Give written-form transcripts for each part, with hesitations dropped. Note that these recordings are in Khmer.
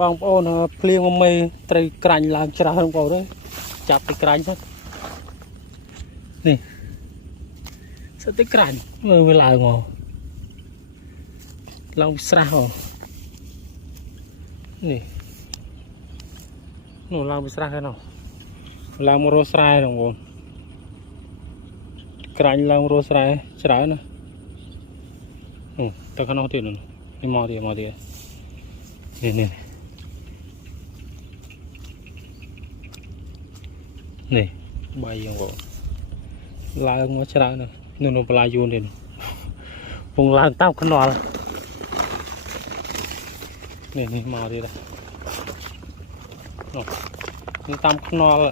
បងប្អូនភ្លៀងមកមេត្រីក្រាញ់ឡើងច្រើនបងប្អូនអើយចាប់ទៅក្រាញ់ទៅនេះសិតទៅក្រាញ់មើលវាឡើងមកឡើងស្រះហ៎នេះនោះឡើងពីស្រះហ្នឹងឡើងមករស់ស្រែបងប្អូនក្រាញ់ឡើងរស់ស្រែច្រើនណាទៅខាងនោះទៀតនេះមកទៀតនេះបាយបងប្អូនឡើងមកច្រើនណានោះបន្លាយូនទៀតពងឡើងតាមខ្នល់នេះមកទៀតនេះតាមខ្នល់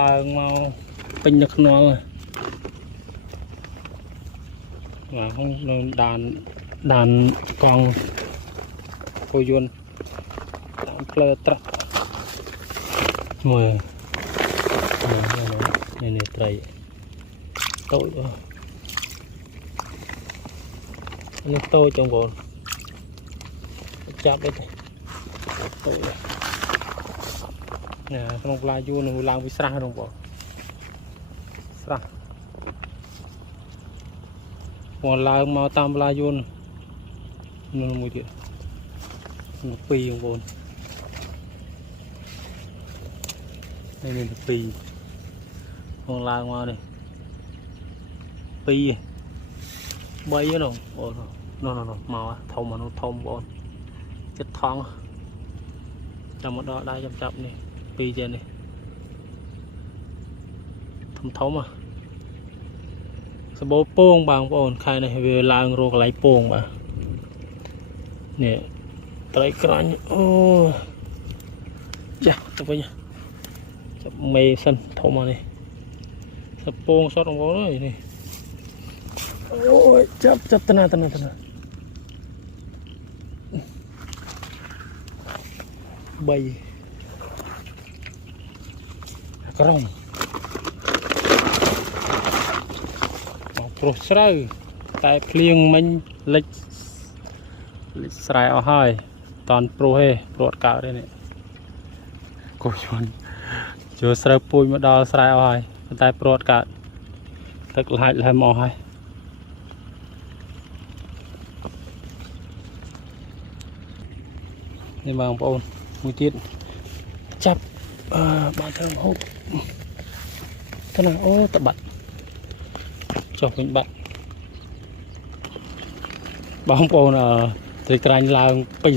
ឡើងមកពេញនៅខ្នល់មកក្នុងដានកង់គោយន្តតាមផ្លូវត្រាក់មើលនេះត្រីតូចនេះតូចបងប្អូនចាប់ទៅតូចនេះក្នុងផ្លាយូនឹងឡើងពីស្រះបងប្អូនស្រះមកឡើងមកតាមផ្លាយូននោះមួយទៀតនោះពីរបងប្អូននេះពីរមកឡើងមកនេះពីរ3ហ្នឹងបងនោះមកធំអានោះធំបងចិត្តថងចាំមកដល់ដៃចាំចាប់នេះពីរទៀតនេះធំសបោពងបងប្អូនខែនេះវាឡើងរកកន្លែងពងបាទនេះត្រីក្រាញ់អូចាទៅវិញចាប់មេសិនធំមកនេះសពងសតបងប្អូនអើយនេះអូយចាប់តណាក្រុងព្រោះស្រូវតែភ្លៀងមិញលិចស្រែអស់ហើយតន់ព្រោះទេព្រោះអត់កើតទេនេះកូនចូលស្រូវពូជមកដល់ស្រែអស់ហើយតែព្រោះអត់កើតទឹកលហាច់លហែមអស់ហើយនេះបងប្អូនមួយទៀតចាប់បានធ្វើហូបទៅណាអូតបាត់ចុះវិញបាត់បងប្អូនត្រីក្រាញ់ឡើងពេញ